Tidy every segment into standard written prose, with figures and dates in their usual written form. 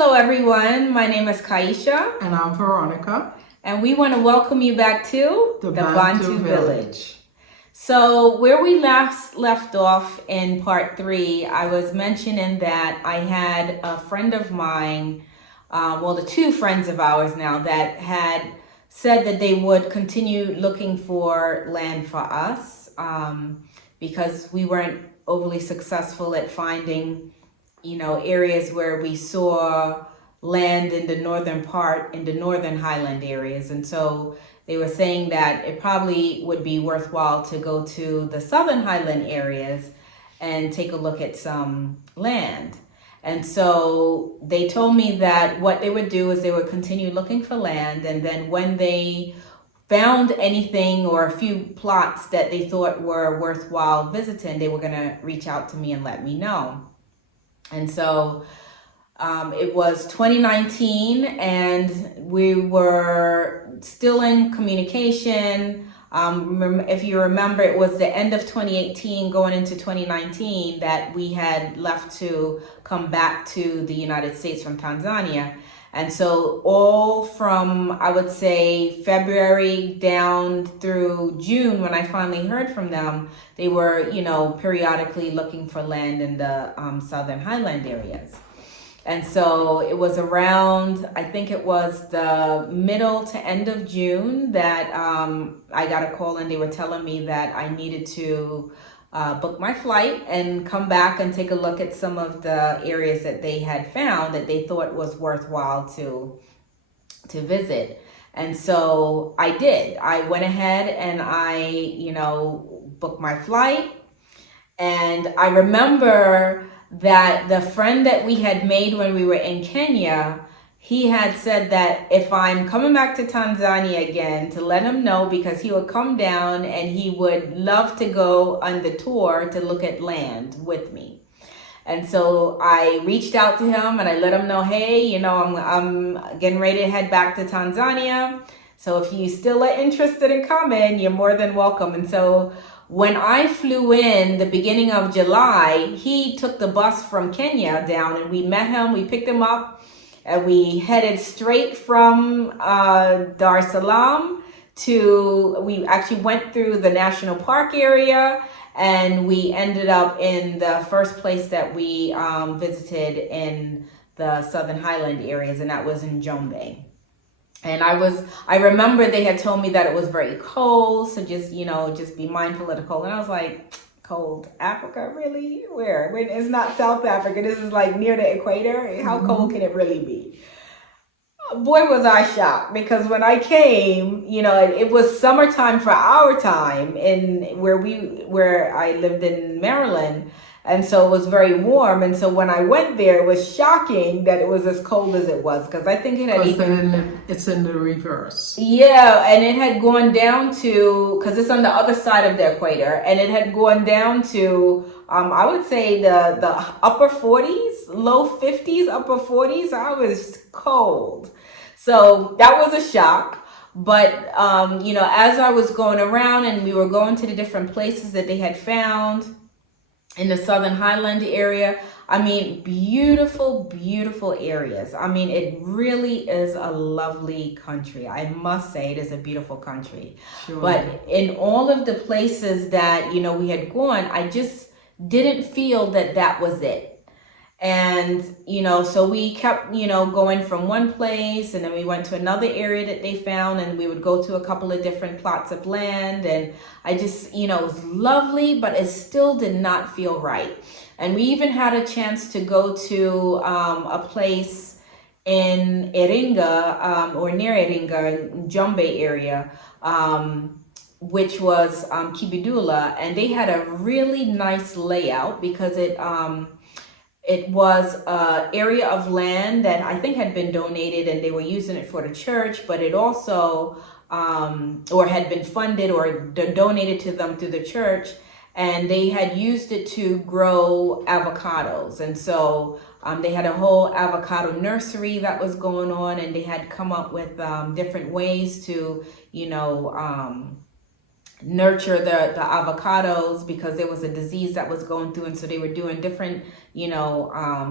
Hello everyone, my name is Kaisha. And I'm Veronica. And we want to welcome you back to The Bantu Village. So where we left off in part 3, I was mentioning that I had a friend of mine, the two friends of ours now, that had said that they would continue looking for land for us because we weren't overly successful at finding areas where we saw land in the northern highland areas. And so they were saying that it probably would be worthwhile to go to the southern highland areas and take a look at some land. And so they told me that what they would do is they would continue looking for land, and then when they found anything or a few plots that they thought were worthwhile visiting, they were going to reach out to me and let me know. And so it was 2019 and we were still in communication. If you remember, it was the end of 2018 going into 2019 that we had left to come back to the United States from Tanzania. And so all from, I would say, February down through June, when I finally heard from them, they were, periodically looking for land in the southern highland areas. And so it was around, I think it was the middle to end of June that I got a call and they were telling me that I needed to book my flight and come back and take a look at some of the areas that they had found that they thought was worthwhile to visit. And so I did. I went ahead and I, booked my flight. And I remember that the friend that we had made when we were in Kenya, he had said that if I'm coming back to Tanzania again, to let him know, because he would come down and he would love to go on the tour to look at land with me. And so I reached out to him and I let him know, hey, I'm getting ready to head back to Tanzania. So if you still are interested in coming, you're more than welcome. And so when I flew in the beginning of July, he took the bus from Kenya down and we met him, we picked him up. And we headed straight from Dar es Salaam we actually went through the national park area, and we ended up in the first place that we visited in the southern highland areas, and that was in Njombe. And I remember they had told me that it was very cold, so just be mindful of the cold. And I was like, cold? Africa? Really? Where? It's not South Africa. This is like near the equator. How cold can it really be? Boy, was I shocked, because when I came, it was summertime for our time where I lived in Maryland. And so it was very warm. And so when I went there, it was shocking that it was as cold as it was, because I think it had it's in the reverse. Yeah, and it had gone down to, because it's on the other side of the equator, and it had gone down to, I would say the upper 40s, low 50s, upper 40s. I was cold. So that was a shock. But, as I was going around and we were going to the different places that they had found in the southern highland area, beautiful, beautiful areas. It really is a lovely country. I must say it is a beautiful country. Sure. But in all of the places that, we had gone, I just didn't feel that was it. And, so we kept, going from one place, and then we went to another area that they found, and we would go to a couple of different plots of land. And I just, it was lovely, but it still did not feel right. And we even had a chance to go to a place in Iringa, or near Iringa, Njombe area, which was Kibidula. And they had a really nice layout, because it was an area of land that I think had been donated, and they were using it for the church, but it also, or had been funded or donated to them through the church, and they had used it to grow avocados. And so they had a whole avocado nursery that was going on, and they had come up with different ways to, nurture the avocados, because there was a disease that was going through, and so they were doing different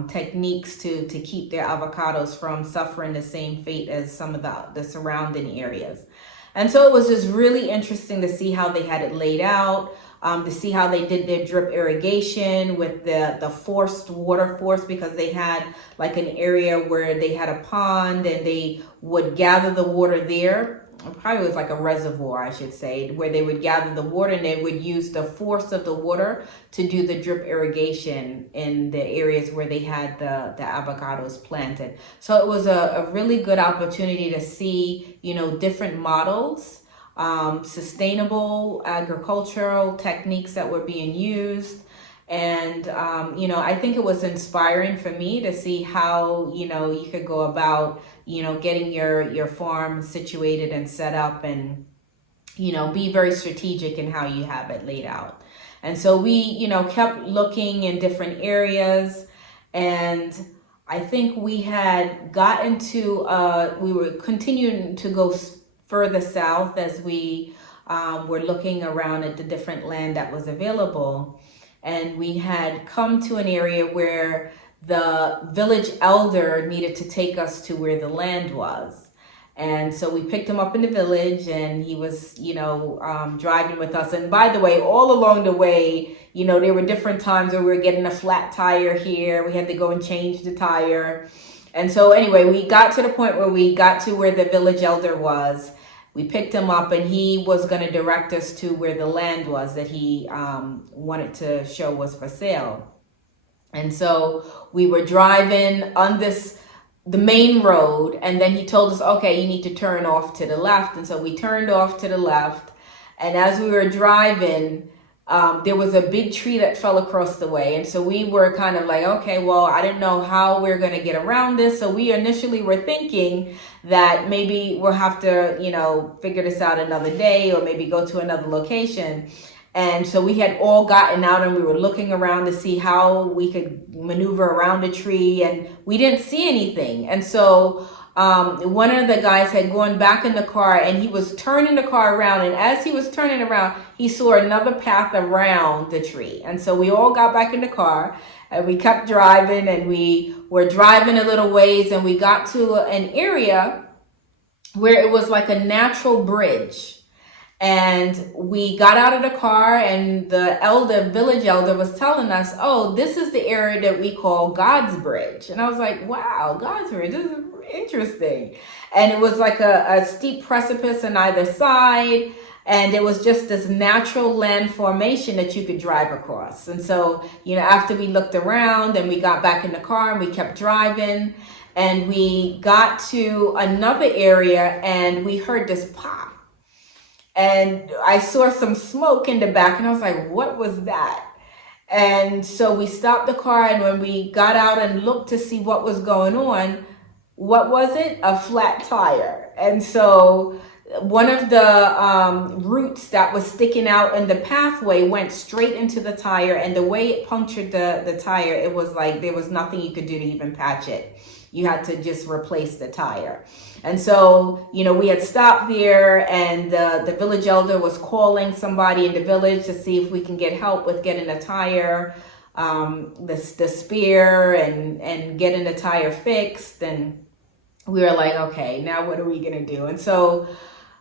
techniques to keep their avocados from suffering the same fate as some of the surrounding areas. And so it was just really interesting to see how they had it laid out, to see how they did their drip irrigation with the forced water force, because they had like an area where they had a pond and they would gather the water there. Probably was like a reservoir, I should say, where they would gather the water, and they would use the force of the water to do the drip irrigation in the areas where they had the avocados planted. So it was a really good opportunity to see, different models, sustainable agricultural techniques that were being used. And, I think it was inspiring for me to see how, you could go about, getting your farm situated and set up, and, be very strategic in how you have it laid out. And so we, kept looking in different areas, and I think we had gotten to, we were continuing to go further south as we were looking around at the different land that was available. And we had come to an area where the village elder needed to take us to where the land was. And so we picked him up in the village, and he was, driving with us. And by the way, all along the way, there were different times where we were getting a flat tire here. We had to go and change the tire. And so anyway, we got to the point where we got to where the village elder was. We picked him up, and he was going to direct us to where the land was that he wanted to show was for sale. And so we were driving on the main road, and then he told us, okay, you need to turn off to the left. And so we turned off to the left. And as we were driving, there was a big tree that fell across the way. And so we were kind of like, okay, well, I didn't know how we're going to get around this. So we initially were thinking that maybe we'll have to, figure this out another day, or maybe go to another location. And so we had all gotten out, and we were looking around to see how we could maneuver around the tree, and we didn't see anything. And so one of the guys had gone back in the car, and he was turning the car around. And as he was turning around, he saw another path around the tree. And so we all got back in the car, and we kept driving, and we were driving a little ways, and we got to an area where it was like a natural bridge. And we got out of the car, and the village elder was telling us, oh, this is the area that we call God's Bridge. And I was like, wow, God's Bridge, this is interesting. And it was like a steep precipice on either side. And it was just this natural land formation that you could drive across. And so, after we looked around, and we got back in the car, and we kept driving, and we got to another area, and we heard this pop. And I saw some smoke in the back, and I was like, what was that? And so we stopped the car, and when we got out and looked to see what was going on, what was it? A flat tire. And so one of the roots that was sticking out in the pathway went straight into the tire, and the way it punctured the tire, it was like there was nothing you could do to even patch it. You had to just replace the tire. And so, we had stopped there, and the village elder was calling somebody in the village to see if we can get help with getting the tire, the spear, and getting the tire fixed. And we were like, okay, now what are we going to do? And so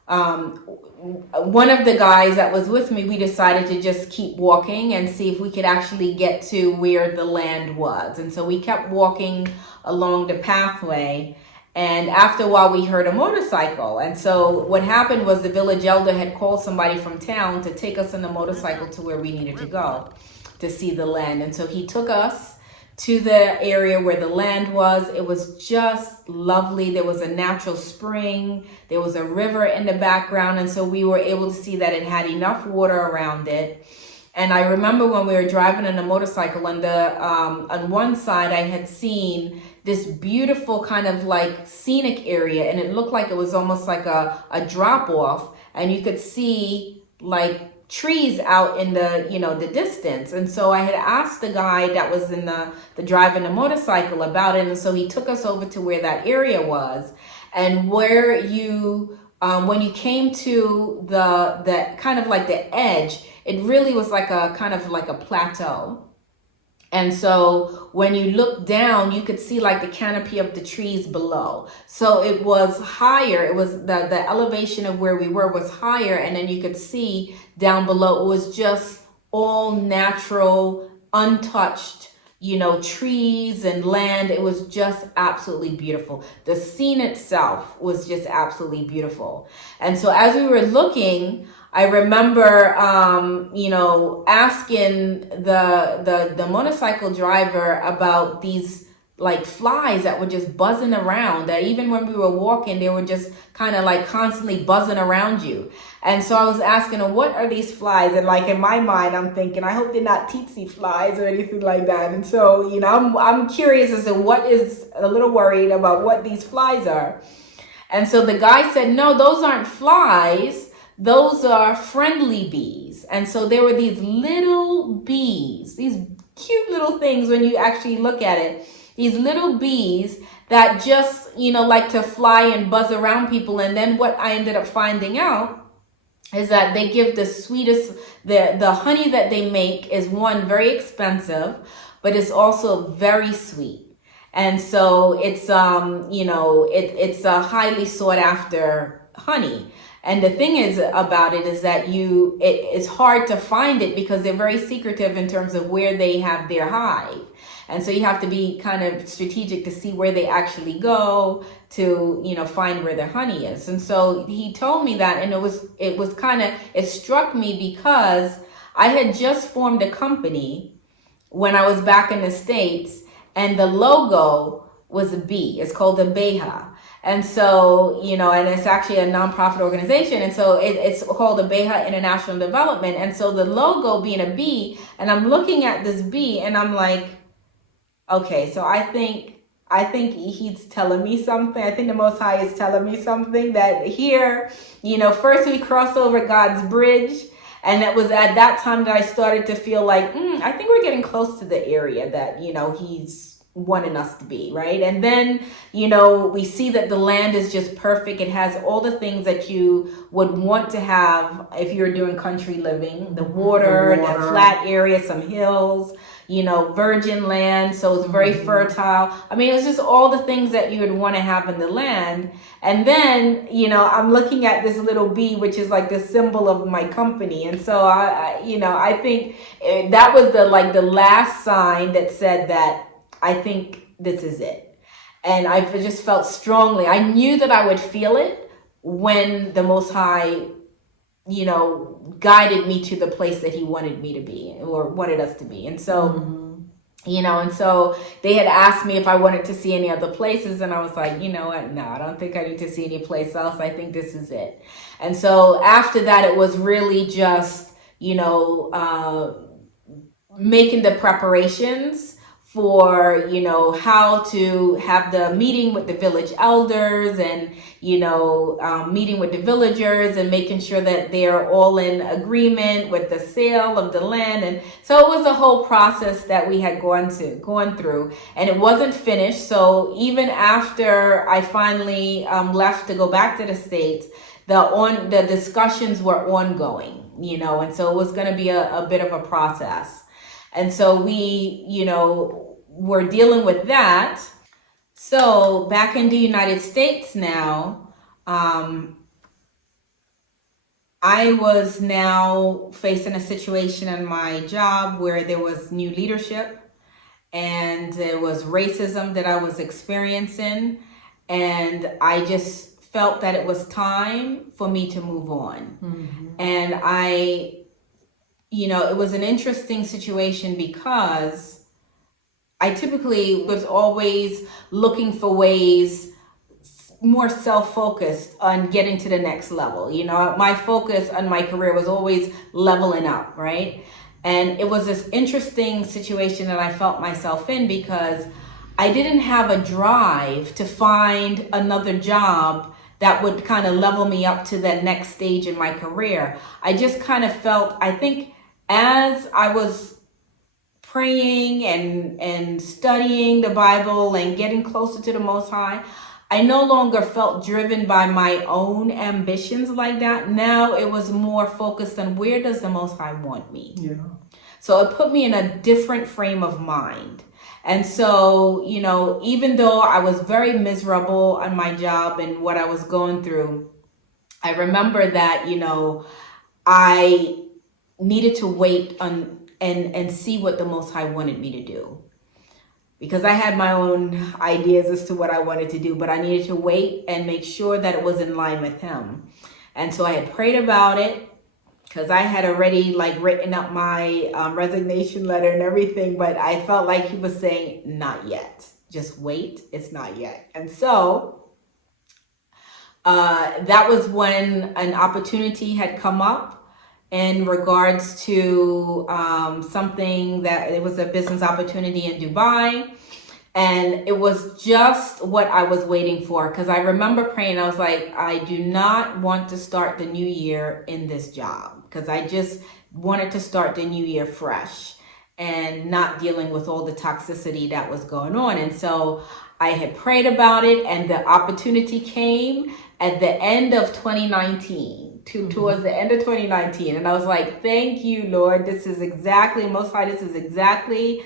one of the guys that was with me, we decided to just keep walking and see if we could actually get to where the land was. And so we kept walking along the pathway, and after a while we heard a motorcycle. And so what happened was the village elder had called somebody from town to take us on the motorcycle to where we needed to go to see the land. And so he took us to the area where the land was. It was just lovely. There was a natural spring. There was a river in the background. And so we were able to see that it had enough water around it. And I remember when we were driving on a motorcycle, on one side I had seen this beautiful kind of like scenic area, and it looked like it was almost like a drop off, and you could see like trees out in the distance. And so I had asked the guy that was in the driving the motorcycle about it, and so he took us over to where that area was. And where you when you came to the kind of like the edge, it really was like a kind of like a plateau. And so when you look down, you could see like the canopy of the trees below. So it was higher. It was the elevation of where we were was higher. And then you could see down below, it was just all natural, untouched, trees and land. It was just absolutely beautiful. The scene itself was just absolutely beautiful. And so as we were looking, I remember, asking the motorcycle driver about these like flies that were just buzzing around, that even when we were walking, they were just kind of like constantly buzzing around you. And so I was asking her, what are these flies? And like in my mind, I'm thinking, I hope they're not tsetse flies or anything like that. And so, I'm curious as to what is, a little worried about what these flies are. And so the guy said, no, those aren't flies. Those are friendly bees. And so there were these little bees, these cute little things when you actually look at it, these little bees that just, like to fly and buzz around people. And then what I ended up finding out is that they give the sweetest, the honey that they make is, one, very expensive, but it's also very sweet. And so it's, it's a highly sought after honey. And the thing is about it is that it's hard to find it because they're very secretive in terms of where they have their hive. And so you have to be kind of strategic to see where they actually go to, find where their honey is. And so he told me that, and it struck me because I had just formed a company when I was back in the States, and the logo was a bee. It's called the Beha. And so, and it's actually a nonprofit organization. And so it's called the Beha International Development. And so the logo being a bee, and I'm looking at this bee and I'm like, okay, so I think he's telling me something. I think the Most High is telling me something, that here, first we cross over God's bridge. And it was at that time that I started to feel like, I think we're getting close to the area that, he's wanting us to be, right? And then, we see that the land is just perfect. It has all the things that you would want to have if you're doing country living, the water. The flat area, some hills, virgin land. So it's very fertile. I mean, it's just all the things that you would want to have in the land. And then, I'm looking at this little bee, which is like the symbol of my company. And so I think that was the last sign that said that I think this is it. And I just felt strongly. I knew that I would feel it when the Most High, guided me to the place that he wanted me to be, or wanted us to be. And so, and so they had asked me if I wanted to see any other places. And I was like, you know what? No, I don't think I need to see any place else. I think this is it. And so after that, it was really just, making the preparations for, how to have the meeting with the village elders and, meeting with the villagers and making sure that they're all in agreement with the sale of the land. And so it was a whole process that we had gone through, and it wasn't finished. So even after I finally left to go back to the States, the discussions were ongoing, and so it was going to be a bit of a process. And so we, were dealing with that. So back in the United States now, I was now facing a situation in my job where there was new leadership and there was racism that I was experiencing. And I just felt that it was time for me to move on. Mm-hmm. And it was an interesting situation because I typically was always looking for ways, more self-focused on getting to the next level. My focus on my career was always leveling up, right? And it was this interesting situation that I felt myself in because I didn't have a drive to find another job that would kind of level me up to that next stage in my career. I just kind of felt, I think, as I was praying and studying the Bible and getting closer to the Most High, I no longer felt driven by my own ambitions like that. Now it was more focused on where does the Most High want me? Yeah. So it put me in a different frame of mind. And so, even though I was very miserable on my job and what I was going through, I remember that, I needed to wait and see what the Most High wanted me to do. Because I had my own ideas as to what I wanted to do, but I needed to wait and make sure that it was in line with him. And so I had prayed about it, because I had already written up my resignation letter and everything, but I felt like he was saying, not yet. Just wait, it's not yet. And so that was when an opportunity had come up in regards to something that it was a business opportunity in Dubai. And it was just what I was waiting for, because I remember praying. I was like, I do not want to start the new year in this job, because I just wanted to start the new year fresh and not dealing with all the toxicity that was going on. And so I had prayed about it, and the opportunity came at the end of 2019. Towards the end of 2019. And I was like, thank you, Lord. This is exactly, Most High, this is exactly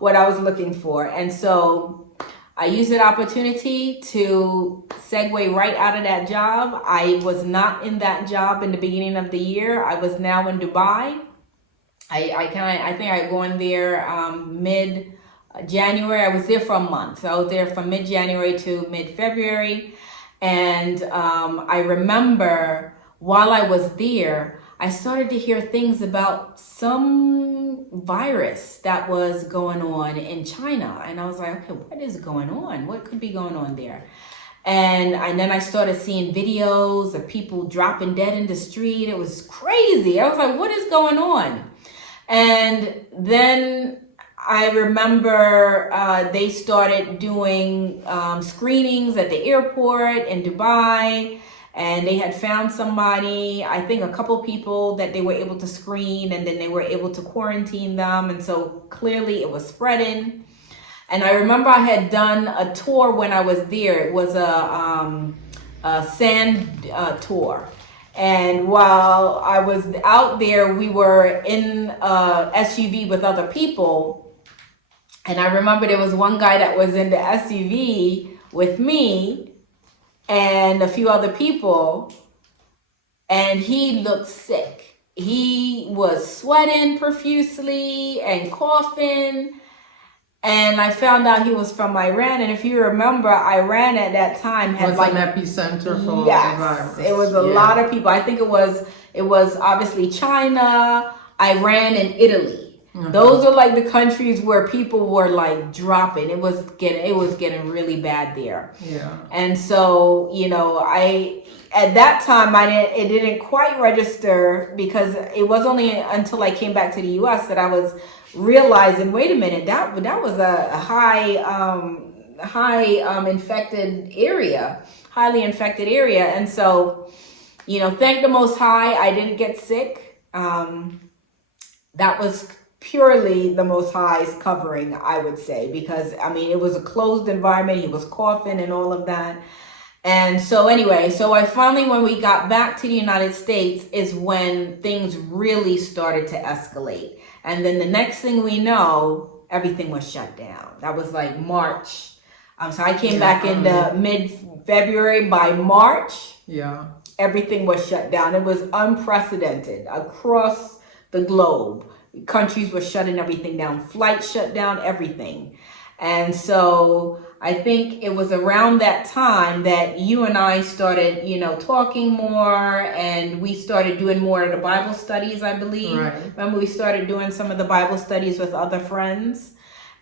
what I was looking for. And so I used that opportunity to segue right out of that job. I was not in that job in the beginning of the year. I was now in Dubai. I think I go in there mid-January. I was there for a month. So I was there from mid-January to mid-February. And I remember while I was there, I started to hear things about some virus that was going on in China. And I was like, okay, what is going on? What could be going on there? And then I started seeing videos of people dropping dead in the street. It was crazy. I was like, what is going on? And then I remember they started doing screenings at the airport in Dubai. And they had found somebody, I think a couple people that they were able to screen, and then they were able to quarantine them. And so clearly it was spreading. And I remember I had done a tour when I was there. It was a sand tour. And while I was out there, we were in a SUV with other people. And I remember there was one guy that was in the SUV with me and a few other people, and he looked sick. He was sweating profusely and coughing, and I found out he was from Iran. And if you remember, Iran at that time had an epicenter for yes, the virus. It was a lot of people. I think it was obviously China, Iran, and Italy. Those are the countries where people were dropping. It was getting really bad there. Yeah. And so, at that time it didn't quite register, because it was only until I came back to the US that I was realizing, wait a minute, that was a highly infected area. And so, thank the Most High, I didn't get sick. That was purely the Most High's covering, I would say, because it was a closed environment. He was coughing and all of that. And so anyway, I finally, when we got back to the United States, is when things really started to escalate. And then the next thing we know, everything was shut down. That was March. So I came back in the mid-February. By March, everything was shut down. It was unprecedented across the globe. Countries were shutting everything down. Flights shut down, everything. And so I think it was around that time that you and I started, talking more, and we started doing more of the Bible studies, I believe. Right. Remember, we started doing some of the Bible studies with other friends.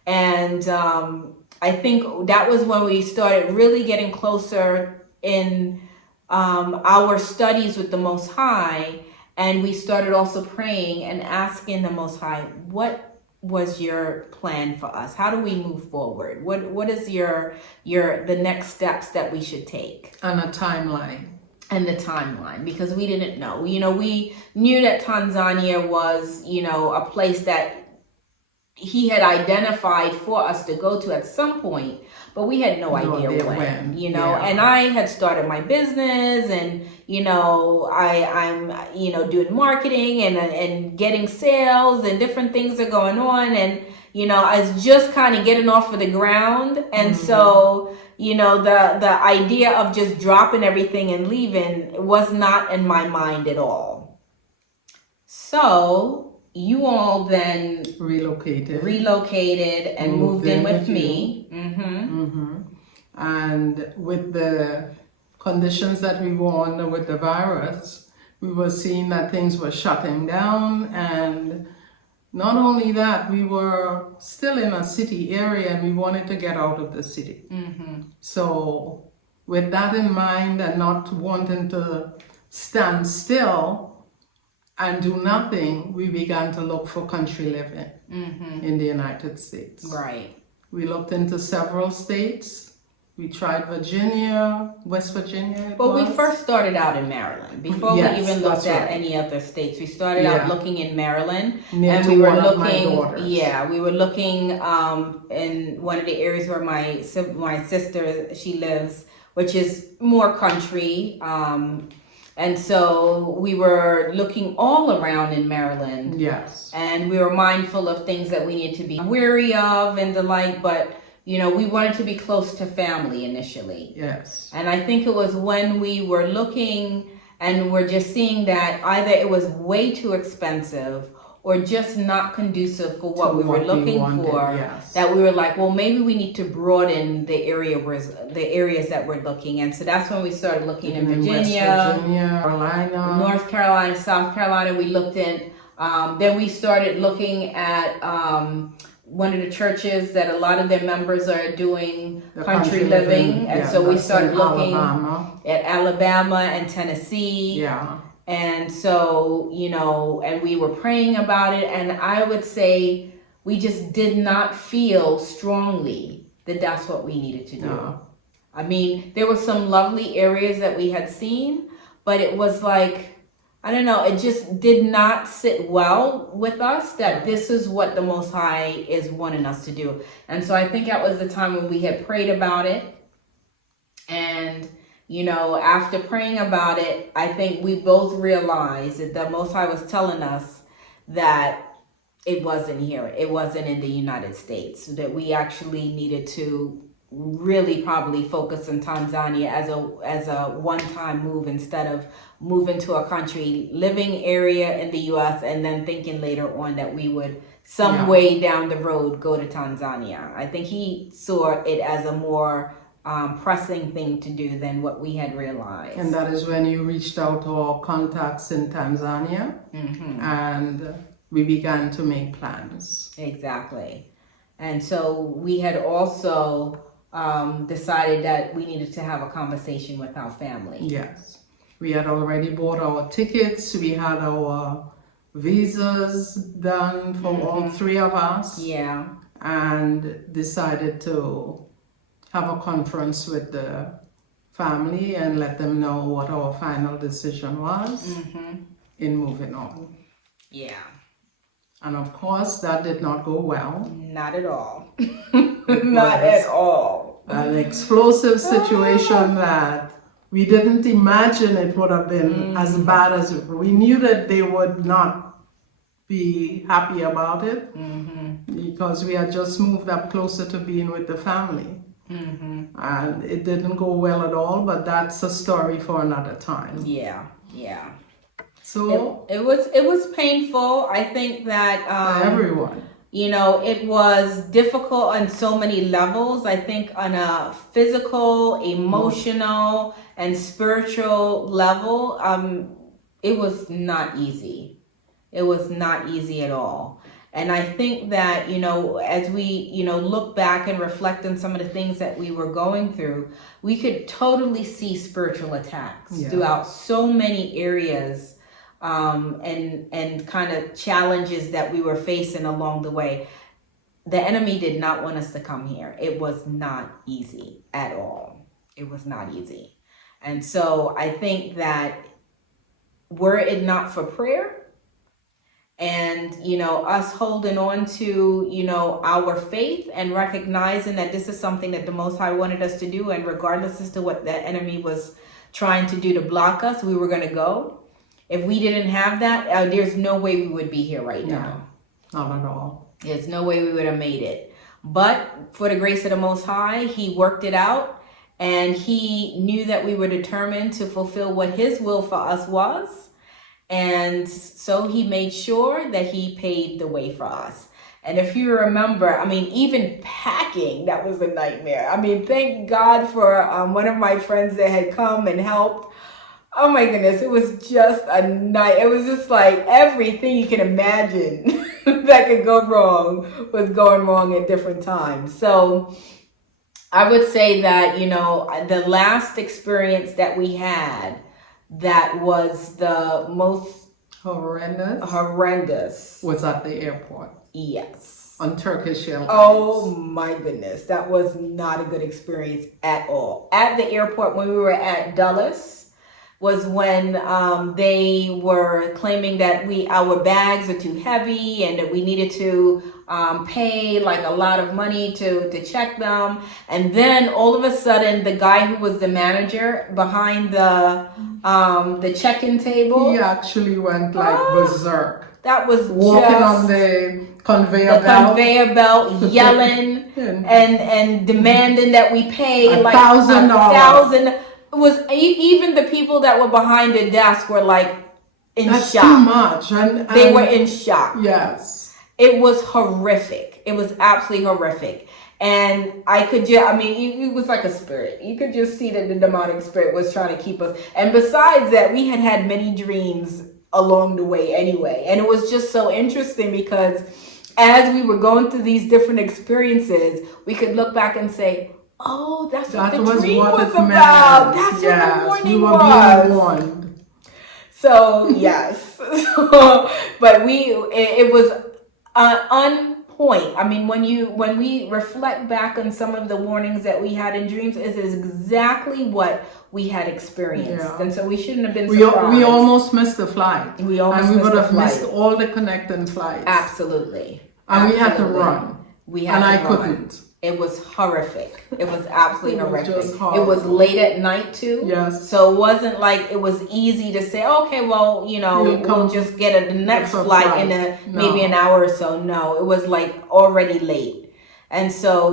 And I think that was when we started really getting closer in our studies with the Most High. And we started also praying and asking the Most High, what was your plan for us? How do we move forward? What is the next steps that we should take? And a timeline. And the timeline, because we didn't know. We knew that Tanzania was, a place that he had identified for us to go to at some point, but we had no idea when, you know. Yeah. And I had started my business, and you know, I'm you know, doing marketing and getting sales, and different things are going on, and you know, I was just kind of getting off of the ground. And so, you know, the idea of just dropping everything and leaving was not in my mind at all. So you all then relocated and moved in with me. And with the conditions that we were under with the virus, we were seeing that things were shutting down. And not only that, we were still in a city area and we wanted to get out of the city. So with that in mind, and not wanting to stand still and do nothing, we began to look for country living in the United States. Right. We looked into several states. We tried Virginia, West Virginia. But we first started out in Maryland. Before we even looked at any other states, we started out looking in Maryland. And we were looking, we were looking in one of the areas where my sister, she lives, which is more country. And so we were looking all around in Maryland. Yes. And we were mindful of things that we needed to be wary of and the like, but you know, we wanted to be close to family initially. Yes. And I think it was when we were looking and we're just seeing that either it was way too expensive or just not conducive for what we were looking for, that we were like, well, maybe we need to broaden the areas that we're looking. And so that's when we started looking in Virginia, Carolina, North Carolina, South Carolina. We looked in, then we started looking at one of the churches that a lot of their members are doing country living. And so we started looking at Alabama and Tennessee. Yeah. And so, you know, and we were praying about it. And I would say we just did not feel strongly that that's what we needed to do. No. I mean, there were some lovely areas that we had seen, but it was like, I don't know, it just did not sit well with us that this is what the Most High is wanting us to do. And so I think that was the time when we had prayed about it. And you know, after praying about it, I think we both realized that the Most High was telling us that it wasn't here. It wasn't in the United States. That we actually needed to really probably focus on Tanzania as a one-time move instead of moving to a country living area in the U.S. and then thinking later on that we would some way down the road go to Tanzania. I think he saw it as a more pressing thing to do than what we had realized. And that is when you reached out to our contacts in Tanzania and we began to make plans. Exactly. And so we had also decided that we needed to have a conversation with our family. Yes. We had already bought our tickets. We had our visas done for all three of us. Yeah. And decided to have a conference with the family and let them know what our final decision was in moving on. Yeah. And of course, that did not go well. Not at all. Not at all. An explosive situation that we didn't imagine it would have been as bad as it. We knew that they would not be happy about it because we had just moved up closer to being with the family. And it didn't go well at all, but that's a story for another time. Yeah. So it was painful. I think that everyone, you know, it was difficult on so many levels. I think on a physical, emotional, and spiritual level, it was not easy. It was not easy at all. And I think that, you know, as we, you know, look back and reflect on some of the things that we were going through, we could totally see spiritual attacks throughout so many areas, and kind of challenges that we were facing along the way. The enemy did not want us to come here. It was not easy at all. It was not easy. And so I think that were it not for prayer And, us holding on to, our faith and recognizing that this is something that the Most High wanted us to do. And regardless as to what that enemy was trying to do to block us, we were going to go. If we didn't have that, there's no way we would be here right now. Not at all. There's no way we would have made it. But for the grace of the Most High, he worked it out. And he knew that we were determined to fulfill what his will for us was. And so he made sure that he paved the way for us. And if you remember, even packing, that was a nightmare. Thank God for one of my friends that had come and helped. Oh my goodness, it was just a night. It was just like everything you can imagine that could go wrong was going wrong at different times. So I would say that, the last experience that we had that was the most horrendous was at the airport. Yes. On Turkish Airlines. Oh my goodness. That was not a good experience at all. At the airport when we were at Dulles was when they were claiming that our bags are too heavy and that we needed to pay like a lot of money to check them. And then all of a sudden, the guy who was the manager behind the check-in table, he actually went like berserk. That was walking on the conveyor belt, yelling and demanding that we pay like $1,000. It was even the people that were behind the desk were like in That's shock. Too much. And they were in shock. Yes. It was horrific. It was absolutely horrific. And I could just, it was like a spirit. You could just see that the demonic spirit was trying to keep us. And besides that, we had many dreams along the way anyway. And it was just so interesting because as we were going through these different experiences, we could look back and say, oh, that's what the dream was about. That's what the warning was. Being warned. So, yes. But it was on point. When we reflect back on some of the warnings that we had in dreams, it is exactly what we had experienced. Yeah. And so we shouldn't have been surprised. We almost missed the flight. We would have missed all the connecting flights. Absolutely. And we had to run. I couldn't. It was horrific. It was absolutely horrific. It was late at night too. Yes. So it wasn't like it was easy to say, okay, well, we'll just get the next flight in maybe an hour or so. No, it was like already late. And so,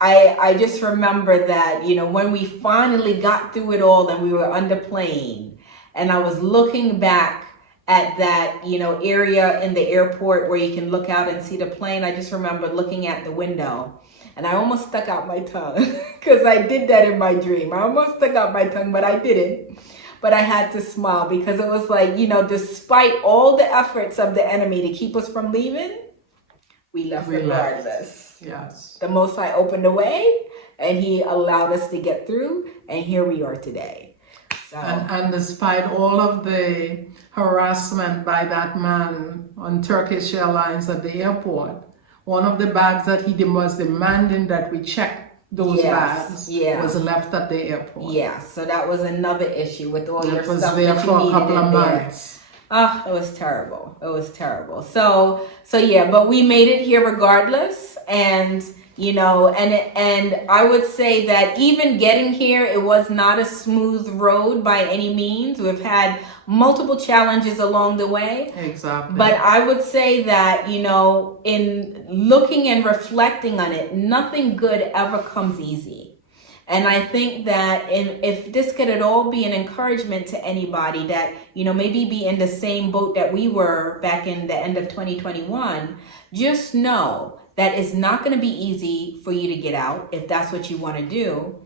I just remember that, when we finally got through it all and we were on the plane and I was looking back at that, area in the airport where you can look out and see the plane. I just remember looking at the window and I almost stuck out my tongue because I did that in my dream. I almost stuck out my tongue, but I didn't. But I had to smile because it was like, despite all the efforts of the enemy to keep us from leaving, we left regardless. Yes. The Most High opened the way and he allowed us to get through, and here we are today. So. And despite all of the harassment by that man on Turkish Airlines at the airport, one of the bags that he was demanding that we check those bags was left at the airport. Yeah, so that was another issue with all your stuff there that for you a couple of months. Oh, it was terrible. It was terrible. So yeah, but we made it here regardless, and and I would say that even getting here, it was not a smooth road by any means. We've had multiple challenges along the way. Exactly. But I would say that, in looking and reflecting on it, nothing good ever comes easy. And I think that if this could at all be an encouragement to anybody that, maybe be in the same boat that we were back in the end of 2021, just know that it's not going to be easy for you to get out if that's what you want to do.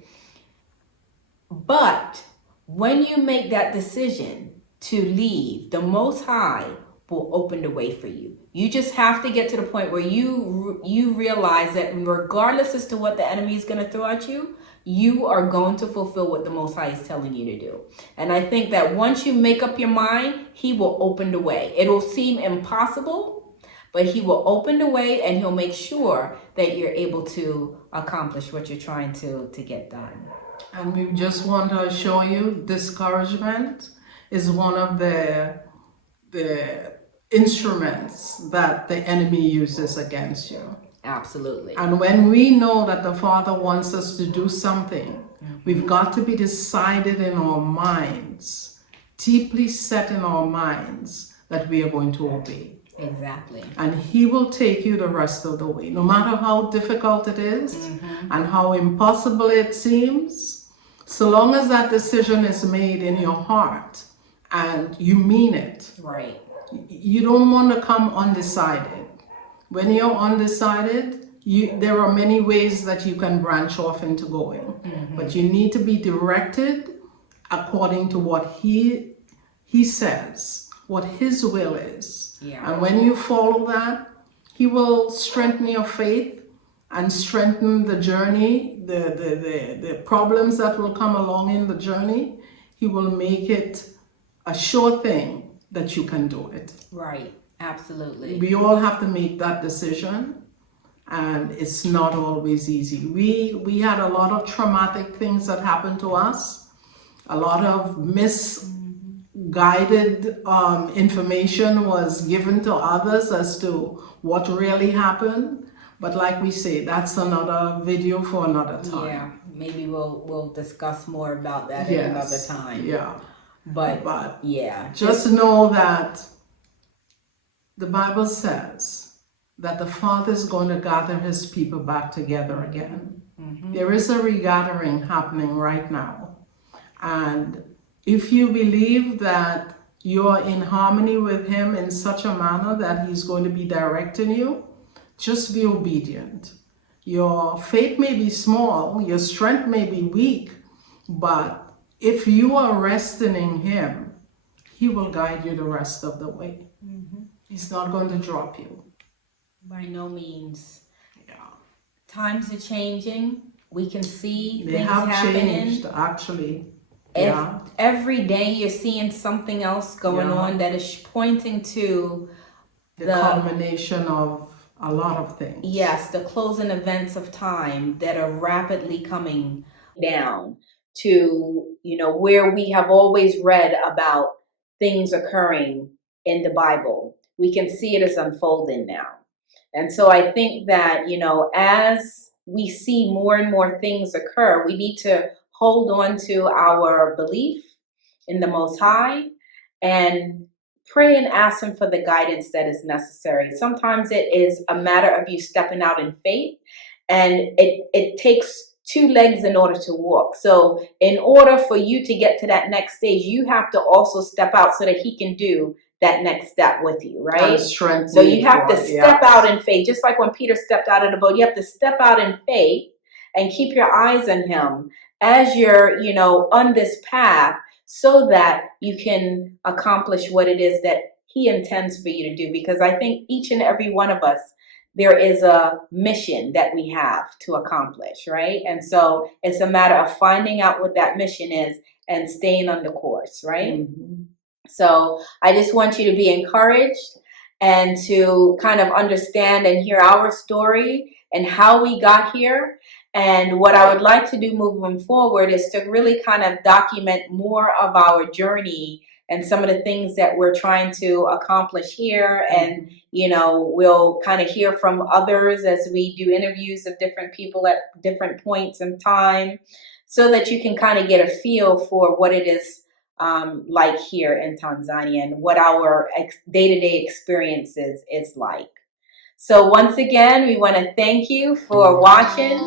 But when you make that decision to leave, the Most High will open the way for you. You just have to get to the point where you realize that regardless as to what the enemy is going to throw at you, you are going to fulfill what the Most High is telling you to do. And I think that once you make up your mind, he will open the way. It'll seem impossible, but he will open the way and he'll make sure that you're able to accomplish what you're trying to get done. And we just want to assure you, discouragement is one of the instruments that the enemy uses against you. Absolutely. And when we know that the Father wants us to do something, we've got to be decided in our minds, deeply set in our minds, that we are going to obey. Exactly. And He will take you the rest of the way. No matter how difficult it is and how impossible it seems, so long as that decision is made in your heart and you mean it. Right. You don't want to come undecided. When you're undecided, there are many ways that you can branch off into going. But you need to be directed according to what He says, what His will is. Yeah. And when you follow that, He will strengthen your faith and strengthen the journey, the problems that will come along in the journey. He will make it a sure thing that you can do it. Right. Absolutely. We all have to make that decision, and it's not always easy. We had a lot of traumatic things that happened to us, a lot of misguided information was given to others as to what really happened. But like we say, that's another video for another time. Yeah, maybe we'll discuss more about that at another time. Yeah. But yeah. Just know that the Bible says that the Father is going to gather His people back together again. There is a regathering happening right now. And if you believe that you're in harmony with Him in such a manner that He's going to be directing you, just be obedient. Your faith may be small, your strength may be weak, but if you are resting in Him, He will guide you the rest of the way. He's not going to drop you. By no means. Yeah. Times are changing. We can see They things have happening. changed, actually. Yeah. Every day you're seeing something else going on that is pointing to The culmination of a lot of things. Yes, the closing events of time that are rapidly coming down to, where we have always read about things occurring in the Bible. We can see it as unfolding now. And so I think that, as we see more and more things occur, we need to hold on to our belief in the Most High and pray and ask Him for the guidance that is necessary. Sometimes it is a matter of you stepping out in faith, and it takes two legs in order to walk. So in order for you to get to that next stage, you have to also step out so that He can do that next step with you, right? So you have to step out in faith. Just like when Peter stepped out of the boat, you have to step out in faith and keep your eyes on Him as you're, on this path, so that you can accomplish what it is that He intends for you to do. Because I think each and every one of us, there is a mission that we have to accomplish, right? And so it's a matter of finding out what that mission is and staying on the course, right? So I just want you to be encouraged and to kind of understand and hear our story and how we got here. And what I would like to do moving forward is to really kind of document more of our journey and some of the things that we're trying to accomplish here. And, we'll kind of hear from others as we do interviews of different people at different points in time, so that you can kind of get a feel for what it is like here in Tanzania and what our day-to-day experiences is like. So once again, we want to thank you for watching.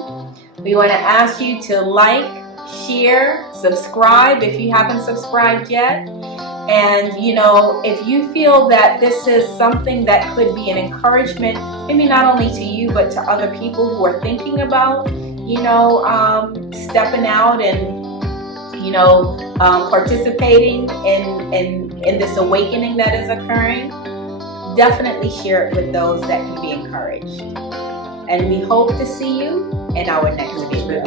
We want to ask you to like, share, subscribe if you haven't subscribed yet. And, if you feel that this is something that could be an encouragement, maybe not only to you, but to other people who are thinking about, stepping out and, participating in this awakening that is occurring, definitely share it with those that can be encouraged. And we hope to see you in our next video.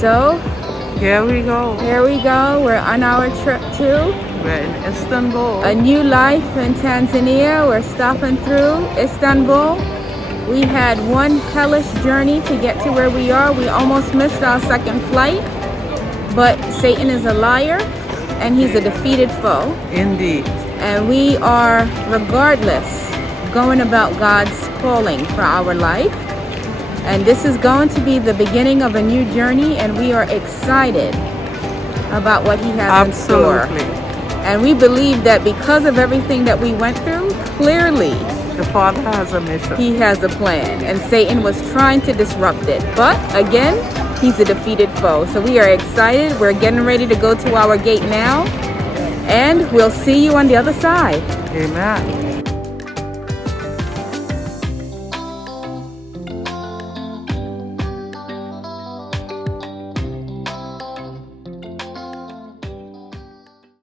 So Here we go. We're on our trip to We're in Istanbul. a new life in Tanzania. We're stopping through Istanbul, We had one hellish journey to get to where we are. We almost missed our second flight, but Satan is a liar and he's a defeated foe. Indeed. And we are, regardless, going about God's calling for our life. And this is going to be the beginning of a new journey, and we are excited about what he has in store. Absolutely. And we believe that because of everything that we went through, clearly The Father has a mission. he has a plan, and Satan was trying to disrupt it. But again, he's a defeated foe. So we are excited. We're getting ready to go to our gate now, and we'll see you on the other side. Amen.